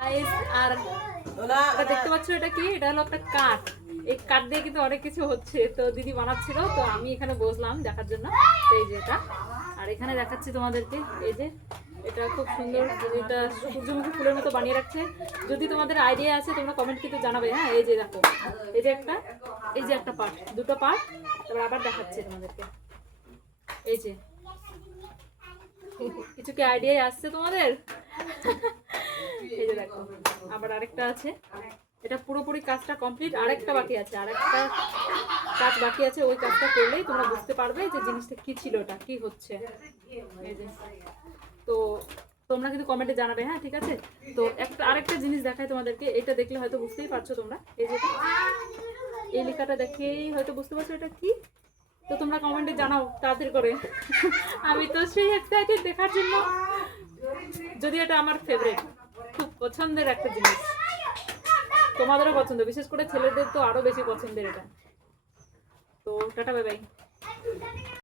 আর দেখতে পাচ্ছ এটা কি? এটা হলো একটা কাঠ। এই কাঠ দিয়ে কিন্তু অনেক কিছু হচ্ছে। তো দিদি বানাচ্ছিল, তো আমি এখানে বসলাম দেখার জন্য। তো এই যে এটা, আর এখানে দেখাচ্ছি তোমাদেরকে, এই যে এটা খুব সুন্দর, এটা সূর্যমুখী ফুলের মতো বানিয়ে রাখছে। যদি তোমাদের আইডিয়া আছে তোমরা কমেন্ট কিন্তু জানাবে। হ্যাঁ, এই যে দেখো, এই যে একটা পার্ট, দুটো পার্ট। তারপর আবার দেখাচ্ছে তোমাদেরকে, এই যে কিছু কি আইডিয়া আসছে তোমাদের? এই যে দেখো, আবার আরেকটা আছে। এটা পুরোপুরি কাজটা কমপ্লিট, আরেকটা বাকি আছে, আরেকটা কাজ বাকি আছে। ওই কাজটা করলেই তোমরা বুঝতে পারবে যে জিনিসটা কি ছিল, ওটা কি হচ্ছে। এই যে, তো তোমরা কিন্তু কমেন্টে জানাবে। হ্যাঁ, ঠিক আছে। তো আরেকটা জিনিস দেখাই তোমাদেরকে, এটা দেখলে হয়তো বুঝতেই পারছো তোমরা। এই যে এই লেখাটা দেখেই হয়তো বুঝতে পারছো এটা কি। তো তোমরা কমেন্টে জানাও তাড়াতাড়ি করে। আমি তো সেই এক্সাইটেড দেখার জন্য। যদি এটা আমার ফেভারিট, খুব পছন্দের একটা জিনিস। তোমাদেরও পছন্দ, বিশেষ করে ছেলেদের তো আরো বেশি পছন্দের এটা। তো টাটা, বাই বাই।